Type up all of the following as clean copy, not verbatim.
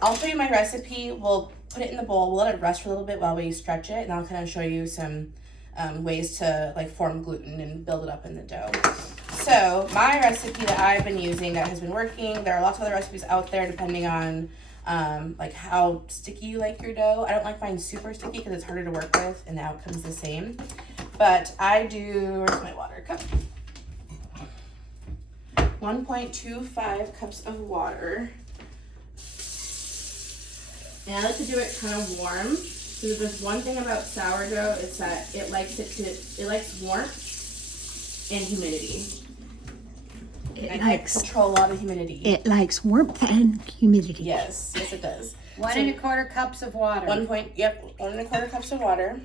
I'll show you my recipe. We'll put it in the bowl. We'll let it rest for a little bit while we stretch it, and I'll kind of show you some ways to like form gluten and build it up in the dough. So my recipe that I've been using that has been working, there are lots of other recipes out there depending on like how sticky you like your dough. I don't like mine super sticky because it's harder to work with and the outcome's the same. But I do, where's my water cup? 1.25 cups of water. And I like to do it kind of warm. So there's one thing about sourdough, it's that it likes warmth and humidity. It I control a lot of humidity. It likes warmth and humidity. Yes, yes it does. 1.25 cups of water. 1.25 cups of water.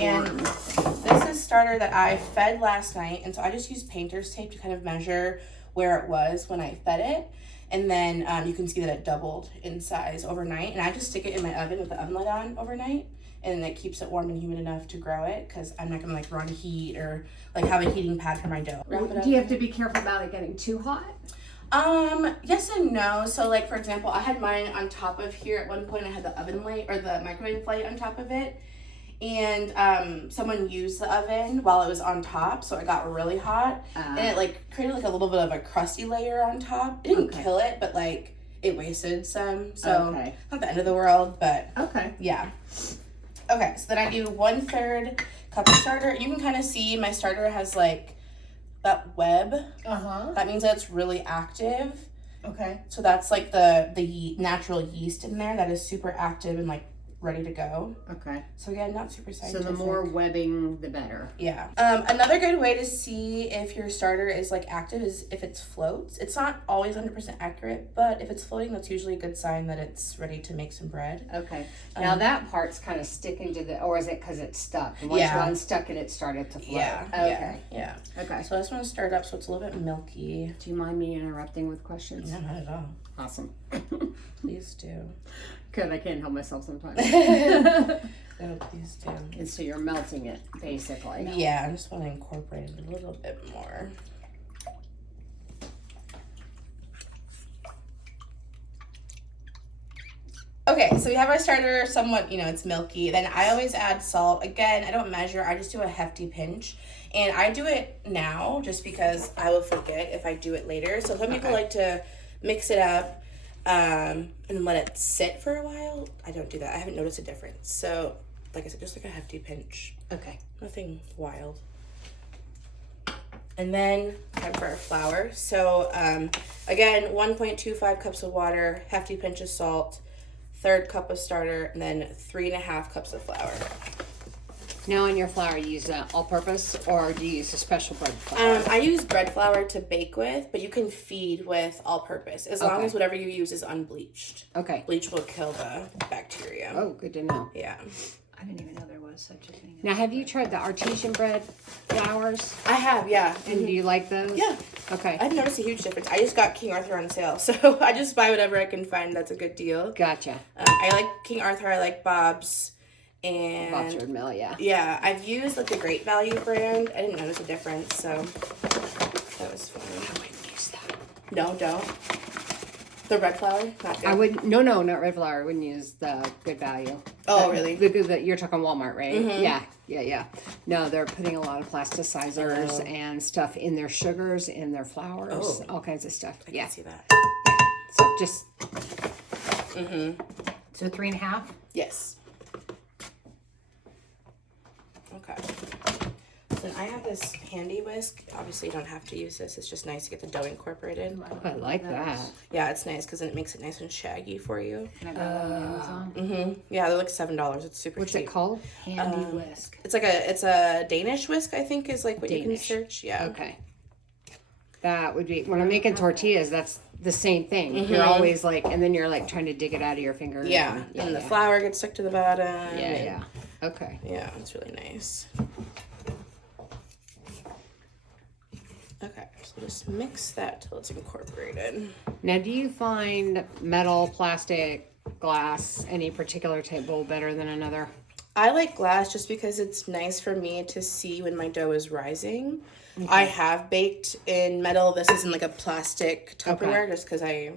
And this is starter that I fed last night, and so I just used painter's tape to kind of measure where it was when I fed it. And then you can see that it doubled in size overnight. And I just stick it in my oven with the oven lid on overnight. And it keeps it warm and humid enough to grow it because I'm not going to like run heat or like have a heating pad for my dough. Do you have to be careful about it getting too hot? Yes and no. So like for example, I had mine on top of here at one point. I had the oven light or the microwave light on top of it. And someone used the oven while it was on top, so it got really hot, and it like created like a little bit of a crusty layer on top. It didn't kill it, but like it wasted some, so not the end of the world, but yeah. Okay, so then I do 1/3 cup of starter. You can kind of see my starter has like that web. That means that it's really active. So that's like the natural yeast in there that is super active and like ready to go. So again, not super scientific. So the more webbing, the better. Yeah. Another good way to see if your starter is like active is if it floats. It's not always 100% accurate, but if it's floating, that's usually a good sign that it's ready to make some bread. Now that part's kind of sticking to the, or is it because it's stuck? And once you unstuck it, it started to float. Yeah. So I just want to stir it up so it's a little bit milky. Do you mind me interrupting with questions? No, not at all. Awesome. Please do. Good, I can't help myself sometimes. Oh, please do. And so you're melting it, basically. Yeah, I just want to incorporate it a little bit more. Okay, so we have our starter somewhat, it's milky. Then I always add salt. Again, I don't measure, I just do a hefty pinch. And I do it now just because I will forget if I do it later. So some people like to mix it up and then let it sit for a while. I don't do that. I haven't noticed a difference. So, like I said, just like a hefty pinch. Nothing wild. And then time for our flour. So, again, 1.25 cups of water, hefty pinch of salt, 1/3 cup of starter, and then 3.5 cups of flour. Now in your flour, you use all-purpose, or do you use a special bread flour? I use bread flour to bake with, but you can feed with all-purpose as long as whatever you use is unbleached. Bleach will kill the bacteria. Oh, good to know. Yeah. I didn't even know there was such a thing. Now, have you tried the artesian bread flours? I have, yeah. And do you like those? Yeah. I've noticed a huge difference. I just got King Arthur on sale, so I just buy whatever I can find that's a good deal. Gotcha. I like King Arthur. I like Bob's. And Bob's Red Mill, yeah, I've used like the Great Value brand. I didn't notice a difference, so that was fun. I wouldn't use that. No, don't. The red flour, not good. I would not red flour. I wouldn't use the Good Value. Oh, really? You're talking Walmart, right? Yeah. No, they're putting a lot of plasticizers and stuff in their sugars, in their flours, all kinds of stuff. I can see that. So just. So 3.5? Yes. Okay. Then I have this handy whisk. Obviously, you don't have to use this. It's just nice to get the dough incorporated. I like that. Yeah, it's nice because then it makes it nice and shaggy for you. Can I buy that on Amazon? Yeah, they're like $7. It's super cheap. What's it called? Handy whisk. It's a Danish whisk, I think, is like what you can search. Yeah. Okay. That would be, when I'm making tortillas, that's the same thing. You're always like, and then you're like trying to dig it out of your finger. Yeah. And the flour gets stuck to the bottom. Yeah. Okay. Yeah, it's really nice. Okay, so just mix that till it's incorporated. Now, do you find metal, plastic, glass, any particular type bowl better than another? I like glass just because it's nice for me to see when my dough is rising. I have baked in metal. This is in like a plastic Tupperware just because I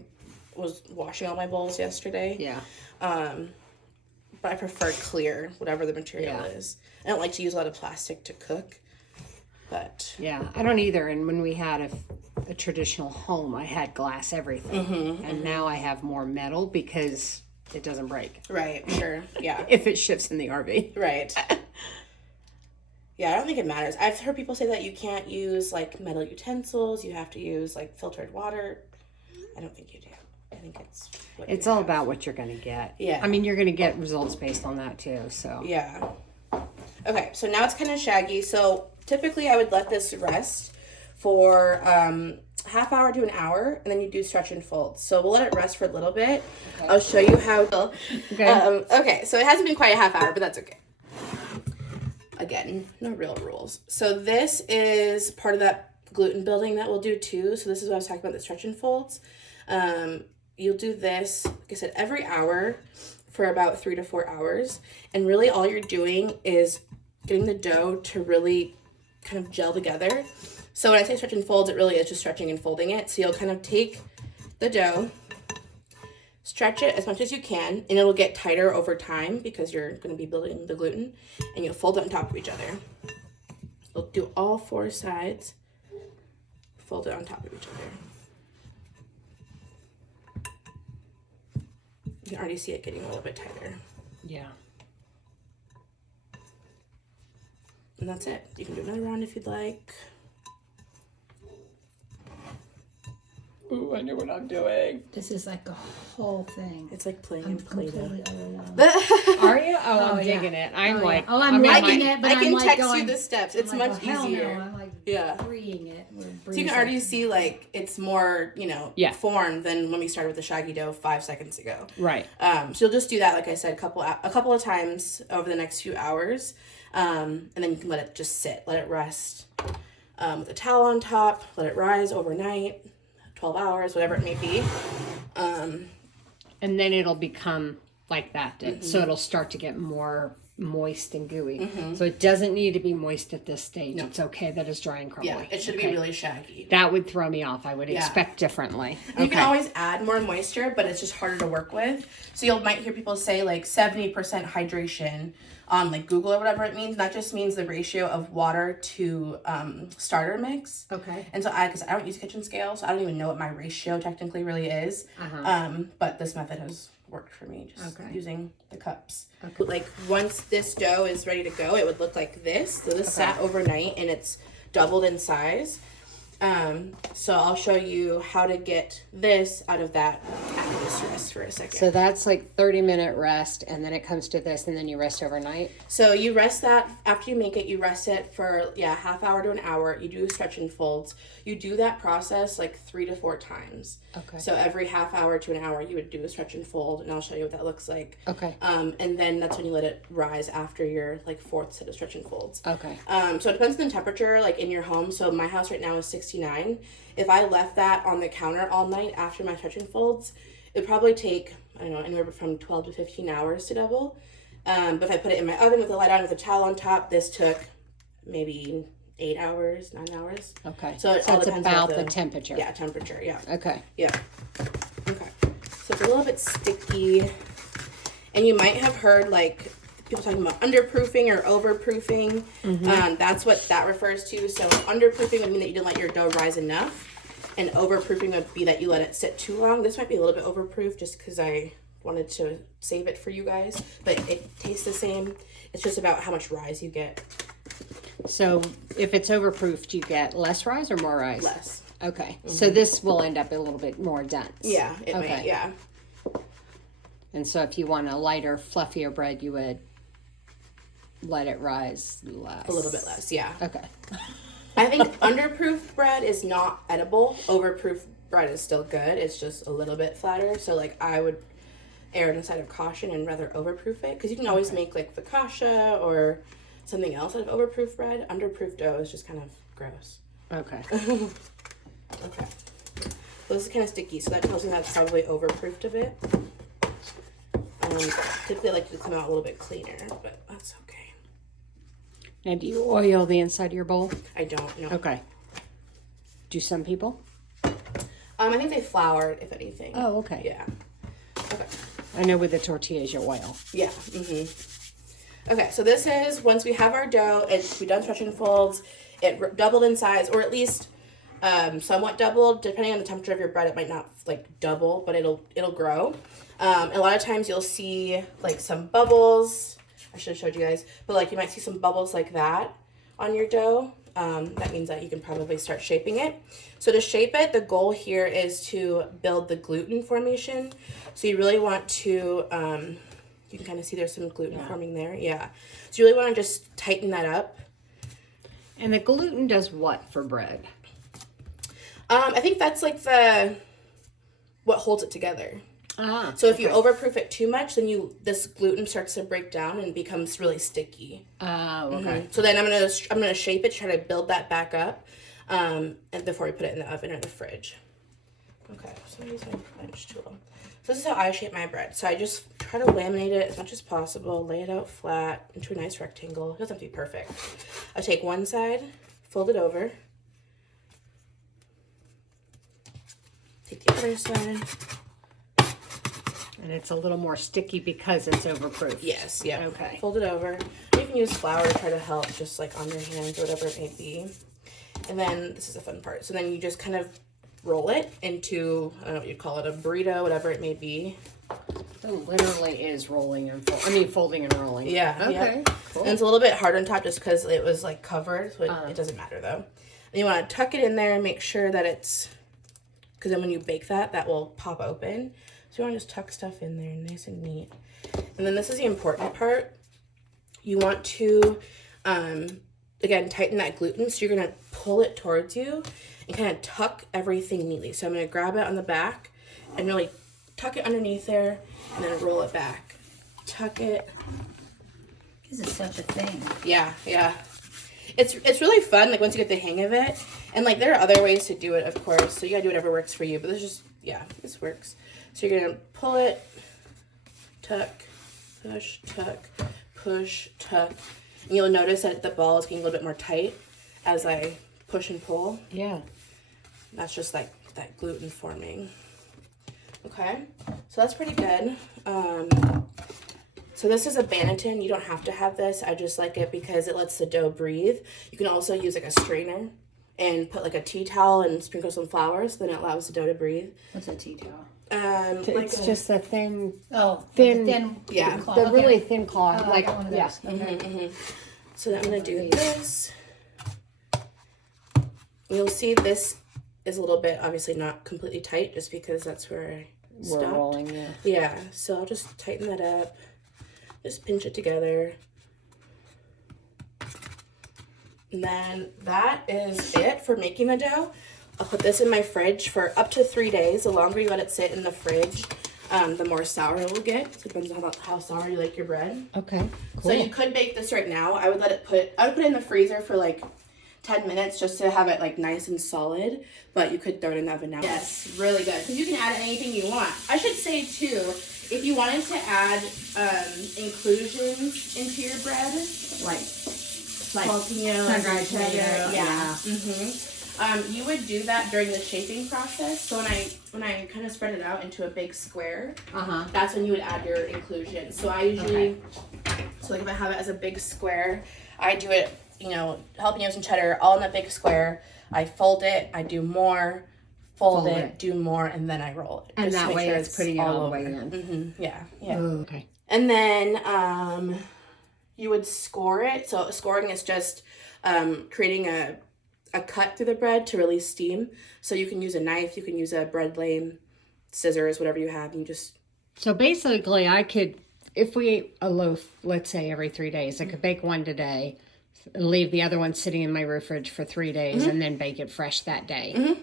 was washing all my bowls yesterday. Yeah. But I prefer clear, whatever the material Yeah. is. I don't like to use a lot of plastic to cook. But Yeah, I don't either. And when we had a traditional home, I had glass everything. And now I have more metal because it doesn't break. right, sure, yeah, If it shifts in the RV. right. Yeah, I don't think it matters. I've heard people say that you can't use like metal utensils. You have to use like filtered water. I don't think you do. I think it's what It's you all have. about what you're going to get. Yeah. I mean, you're going to get results based on that too. So, Yeah. Okay, so now it's kind of shaggy. So typically I would let this rest for half hour to an hour, and then you do stretch and fold. So we'll let it rest for a little bit. Okay. I'll show you how. Okay. Okay, so it hasn't been quite a half hour, but that's okay. Again, no real rules. So this is part of that gluten building that we'll do too. So this is what I was talking about, the stretch and folds. You'll do this, like I said, every hour for about 3 to 4 hours. And really all you're doing is getting the dough to really kind of gel together. So when I say stretch and folds, it really is just stretching and folding it. So you'll kind of take the dough, stretch it as much as you can, and it'll get tighter over time because you're going to be building the gluten, and you'll fold it on top of each other. You'll do all 4 sides, fold it on top of each other. You can already see it getting a little bit tighter. yeah. And that's it. You can do another round if you'd like. Ooh, I know what I'm doing. This is like a whole thing. It's like playing I'm in Play-Doh. completely overwhelmed. Are you? Oh, I'm yeah. digging it. I'm like, oh, I'm in liking my- it, but I can I'm like text going, you the steps. It's I'm like, much oh, hell easier. No. I'm like Yeah. freeing it. So you can already see like it's more, Yeah. formed than when we started with the shaggy dough 5 seconds ago. Right. So you'll just do that, like I said, a couple of times over the next few hours, and then you can let it just sit, let it rest, with a towel on top, let it rise overnight, 12 hours, whatever it may be. And then it'll become like that. So it'll start to get more moist and gooey. So it doesn't need to be moist at this stage. No. It's okay that it's dry and crumbly. Yeah, it should be really shaggy. That would throw me off. I would expect differently. You can always add more moisture, but it's just harder to work with. So you might hear people say like 70% hydration on like Google or whatever it means. That just means the ratio of water to starter mix. Okay. And so because I don't use kitchen scale, so I don't even know what my ratio technically really is. But this method has worked for me, just using the cups. Okay. Like once this dough is ready to go, it would look like this. So this sat overnight and it's doubled in size. So I'll show you how to get this out of that after this rest for a second. So that's like 30-minute rest, and then it comes to this, and then you rest overnight. So you rest that after you make it. You rest it for half hour to an hour. You do stretch and folds. You do that process like 3 to 4 times. Okay. So every half hour to an hour, you would do a stretch and fold, and I'll show you what that looks like. Okay. And then that's when you let it rise after your like 4th set of stretch and folds. Okay. So it depends on the temperature, like in your home. So my house right now is 69. If I left that on the counter all night after my stretch and folds, it'd probably take, I don't know, anywhere from 12 to 15 hours to double. But if I put it in my oven with the light on with a towel on top, this took maybe 8 hours, 9 hours. Okay. So it all it's depends about on the temperature. Yeah, temperature, yeah. Okay. Yeah. Okay. So it's a little bit sticky. And you might have heard like people talking about underproofing or overproofing. That's what that refers to. So underproofing would mean that you didn't let your dough rise enough. And overproofing would be that you let it sit too long. This might be a little bit overproof just because I wanted to save it for you guys. But it tastes the same. It's just about how much rise you get. So if it's overproofed, you get less rise or more rise? Less. Okay. So this will end up a little bit more dense. Yeah, it might, yeah. And so if you want a lighter, fluffier bread, you would let it rise less. A little bit less, yeah. Okay. I think underproof bread is not edible. Overproof bread is still good. It's just a little bit flatter. So like I would err on the side of caution and rather overproof it. Because you can always make like focaccia or something else out of overproof bread. Underproof dough is just kind of gross. Okay. Okay. So this is kind of sticky. So that tells me that's probably overproofed a bit. Typically I like to come out a little bit cleaner, but that's okay. Now, do you oil the inside of your bowl? I don't know. Okay. Do some people? I think they floured, if anything. Oh, okay. Yeah. Okay. I know with the tortillas you oil. Yeah. Okay, so this is, once we have our dough, we've done stretch and folds, it doubled in size, or at least somewhat doubled. Depending on the temperature of your bread, it might not like double, but it'll grow. A lot of times you'll see like some bubbles. I should have showed you guys, but like you might see some bubbles like that on your dough. That means that you can probably start shaping it. So to shape it, the goal here is to build the gluten formation. So you really want to, you can kind of see there's some gluten forming there. Yeah. So you really want to just tighten that up. And the gluten does what for bread? I think that's like what holds it together. So if you overproof it too much, then this gluten starts to break down and becomes really sticky. Okay. So then I'm gonna shape it, try to build that back up, and before we put it in the oven or the fridge. Okay, so I'm using my punch tool. So this is how I shape my bread. So I just try to laminate it as much as possible, lay it out flat into a nice rectangle. It doesn't have to be perfect. I take one side, fold it over. Take the other side. And it's a little more sticky because it's overproof. Yes, yeah. Okay. Fold it over. You can use flour to try to help, just like on your hands or whatever it may be. And then this is the fun part. So then you just kind of roll it into, I don't know what you'd call it, a burrito, whatever it may be. So it literally is rolling and folding and rolling. Yeah. Okay. Yeah. Cool. And it's a little bit hard on top just because it was like covered, so it doesn't matter though. And you want to tuck it in there and make sure that it's, because then when you bake that will pop open. So you want to just tuck stuff in there nice and neat. And then this is the important part. You want to, again, tighten that gluten. So you're going to pull it towards you and kind of tuck everything neatly. So I'm going to grab it on the back and really tuck it underneath there and then roll it back. Tuck it. This is such a thing. Yeah, yeah. It's really fun, like, once you get the hang of it. And, like, there are other ways to do it, of course. So you got to do whatever works for you. But this works. So you're going to pull it, tuck, push, tuck, push, tuck. And you'll notice that the ball is getting a little bit more tight as I push and pull. Yeah. That's just like that gluten forming. Okay, so that's pretty good. So this is a Banneton. You don't have to have this. I just like it because it lets the dough breathe. You can also use like a strainer and put like a tea towel and sprinkle some flour, so then it allows the dough to breathe. What's a tea towel? It's just a thin, Thin. Yeah. cloth. the really Okay. thin cloth. I like, got one of yeah. those. Okay. So then I'm gonna do this. You'll see this is a little bit obviously not completely tight just because that's where I We're stopped. rolling, yeah. Yeah, so I'll just tighten that up. Just pinch it together. And then that is it for making the dough. I'll put this in my fridge for up to 3 days. The longer you let it sit in the fridge, the more sour it will get. So it depends on how sour you like your bread. Okay, So cool. you could bake this right now. I would put it in the freezer for like 10 minutes just to have it like nice and solid, but you could throw it in the oven now. Yes, really good. Because you can add anything you want. I should say too, if you wanted to add inclusions into your bread, like jalapeno, sun-dried tomato, yeah. You would do that during the shaping process. So when I kind of spread it out into a big square, that's when you would add your inclusion. So I usually, so like if I have it as a big square, I do it, jalapenos and cheddar all in that big square. I fold it, I do more, fold it, do more, and then I roll it. And just to that make way sure it's putting it all the way over. in. Yeah. Oh, okay. And then you would score it. So scoring is just creating a cut through the bread to release steam. So you can use a knife, you can use a bread lame, scissors, whatever you have. You just... So basically I could, if we ate a loaf, let's say every 3 days, I could bake one today and leave the other one sitting in my room fridge for 3 days and then bake it fresh that day.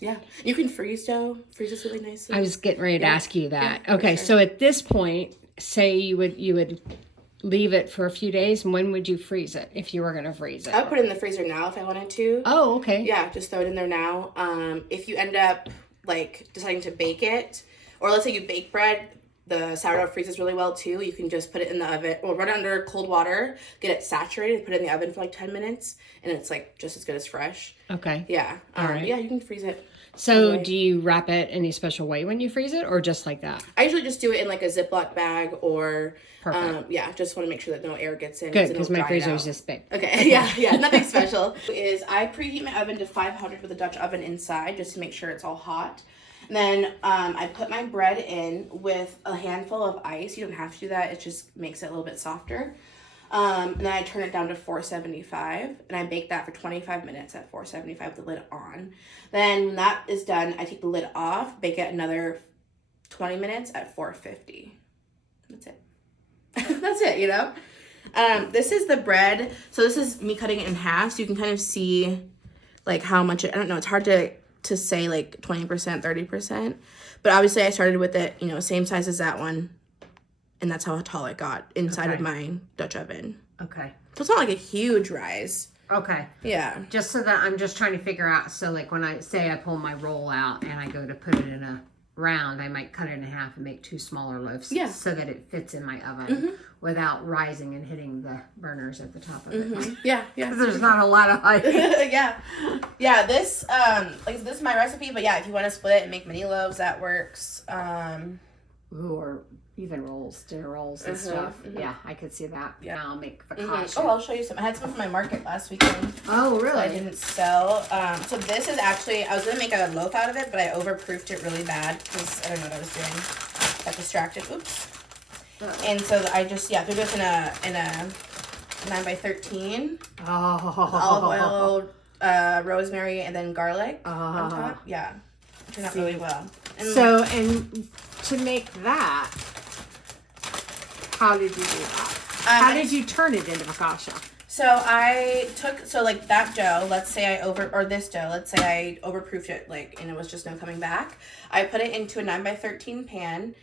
Yeah. You can freeze dough. Freeze this really nicely. I was getting ready to ask you that. Yeah, okay, sure. so at this point, say you would leave it for a few days, and when would you freeze it if you were going to freeze it? I would put it in the freezer now if I wanted to. Oh, okay. Yeah, just throw it in there now. If you end up like deciding to bake it, or let's say you bake bread, the sourdough freezes really well too. You can just put it in the oven or run it under cold water, get it saturated, put it in the oven for like 10 minutes, and it's like just as good as fresh. Okay. Yeah. All right. Yeah, you can freeze it. So Okay. do you wrap it any special way when you freeze it, or just like that? I usually just do it in like a Ziploc bag or, Perfect. yeah, just want to make sure that no air gets in. Good, because it'll my dry it freezer is out. this big. Okay, yeah, nothing special. Is I preheat my oven to 500 with a Dutch oven inside just to make sure it's all hot. And then I put my bread in with a handful of ice. You don't have to do that. It just makes it a little bit softer. And then I turn it down to 475, and I bake that for 25 minutes at 475 with the lid on. Then when that is done, I take the lid off, bake it another 20 minutes at 450. That's it. That's it, you know? This is the bread. So this is me cutting it in half, so you can kind of see like how much I don't know. It's hard to say like 20%, 30%. But obviously I started with it, you know, same size as that one. And that's how tall it got inside of my Dutch oven. Okay. So it's not like a huge rise. Okay. Yeah. Just so that I'm just trying to figure out. So like when I say I pull my roll out and I go to put it in a round, I might cut it in half and make 2 smaller loaves. Yeah. So that it fits in my oven without rising and hitting the burners at the top of it. Yeah. Because there's not a lot of height. Yeah. This this is my recipe, but yeah, if you want to split it and make mini loaves, that works. Ooh, or even rolls, dinner rolls and stuff. Yeah, I could see that. Yeah, I'll make focaccia. Oh, I'll show you some. I had some from my market last weekend. Oh, That I really? didn't sell. So this is actually, I was going to make a loaf out of it, but I overproofed it really bad because I don't know what I was doing. Got distracted. Oops. And so I just, threw this in a 9x13. Olive oil, rosemary, and then garlic on top. Yeah. It turned out really well. And So, and to make that, how did you do that? How did you turn it into focaccia? So I took, like that dough, let's say let's say I overproofed it, like, and it was just no coming back. I put it into a 9x13 pan.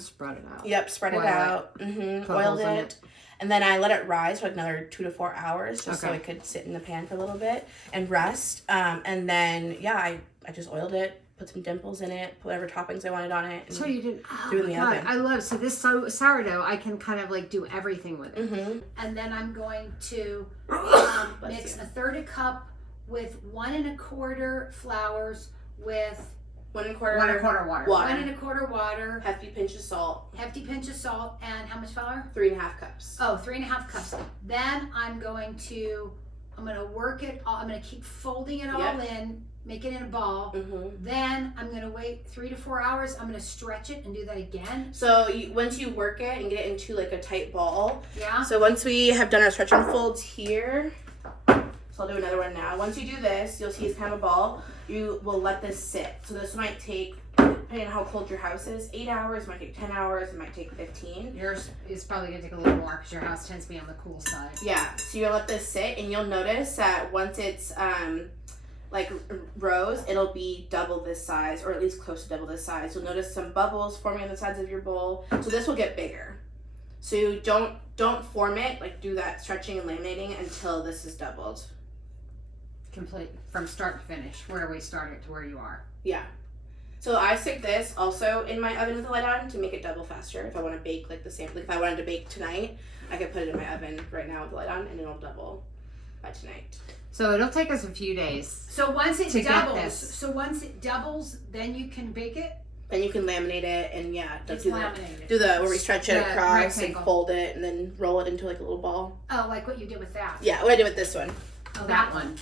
Spread it out. Yep, spread it out. Oiled it. And then I let it rise for like another 2 to 4 hours just so it could sit in the pan for a little bit and rest. And then, I just oiled it, put some dimples in it, put whatever toppings I wanted on it. And So you didn't. Oh threw it in my the God, oven. I love sourdough. I can kind of like do everything with it. And then I'm going to mix you. a third a cup with 1 1/4 flours with 1 1/4 1 1/4 water. 1 1/4 water, hefty pinch of salt, hefty pinch of salt, and how much flour? 3.5 cups. Oh, 3.5 cups. Then I'm going to work it all. I'm going to keep folding it all in, make it in a ball. Then I'm going to wait 3 to 4 hours. I'm going to stretch it and do that again. So once you work it and get it into like a tight ball. Yeah. So once we have done our stretch and folds here, so I'll do another one now. Once you do this, you'll see it's kind of a ball. You will let this sit. So this might take, depending on how cold your house is, 8 hours, it might take 10 hours, it might take 15. Yours is probably gonna take a little more because your house tends to be on the cool side. Yeah, so you'll let this sit, and you'll notice that once it's like rose, it'll be double this size, or at least close to double this size. You'll notice some bubbles forming on the sides of your bowl. So this will get bigger. So you don't form it, like do that stretching and laminating until this is doubled. Complete from start to finish, where we started to where you are. Yeah. So I stick this also in my oven with the lid on to make it double faster. If I want to bake like the same, like if I wanted to bake tonight, I could put it in my oven right now with the lid on, and it'll double by tonight. So it'll take us a few days. So once it To get doubles, this. then you can bake it. Then you can laminate it and It's do laminated. the where we stretch it The across rectangle. and fold it and then roll it into like a little ball. Oh, like what you did with that. Yeah, what I did with this one. Oh, That one.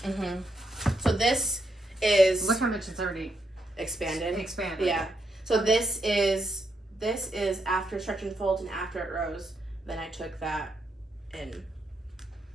So this is Look how much it's already expanded. Yeah. So this is after stretch and fold and after it rose. Then I took that and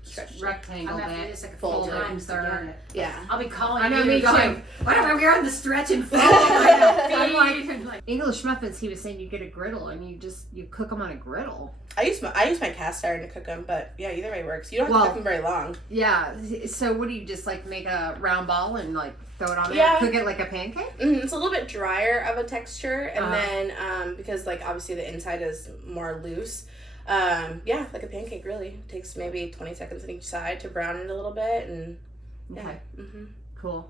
stretched it. Rectangle I'm gonna have to do it. this like a Fold few it. times to get it. Yeah. I'll be calling I know, you me going, too. whatever, we're on the stretch and fold. I'm like English muffins. He was saying you get a griddle and you cook them on a griddle. I use my cast iron to cook them, but yeah, either way works. You don't have to cook them very long. Yeah. So what do you just like make a round ball and like throw it on there? Yeah. Cook it like a pancake? It's a little bit drier of a texture, and then because like obviously the inside is more loose. Like a pancake really. It takes maybe 20 seconds on each side to brown it a little bit, and Okay. yeah. Cool.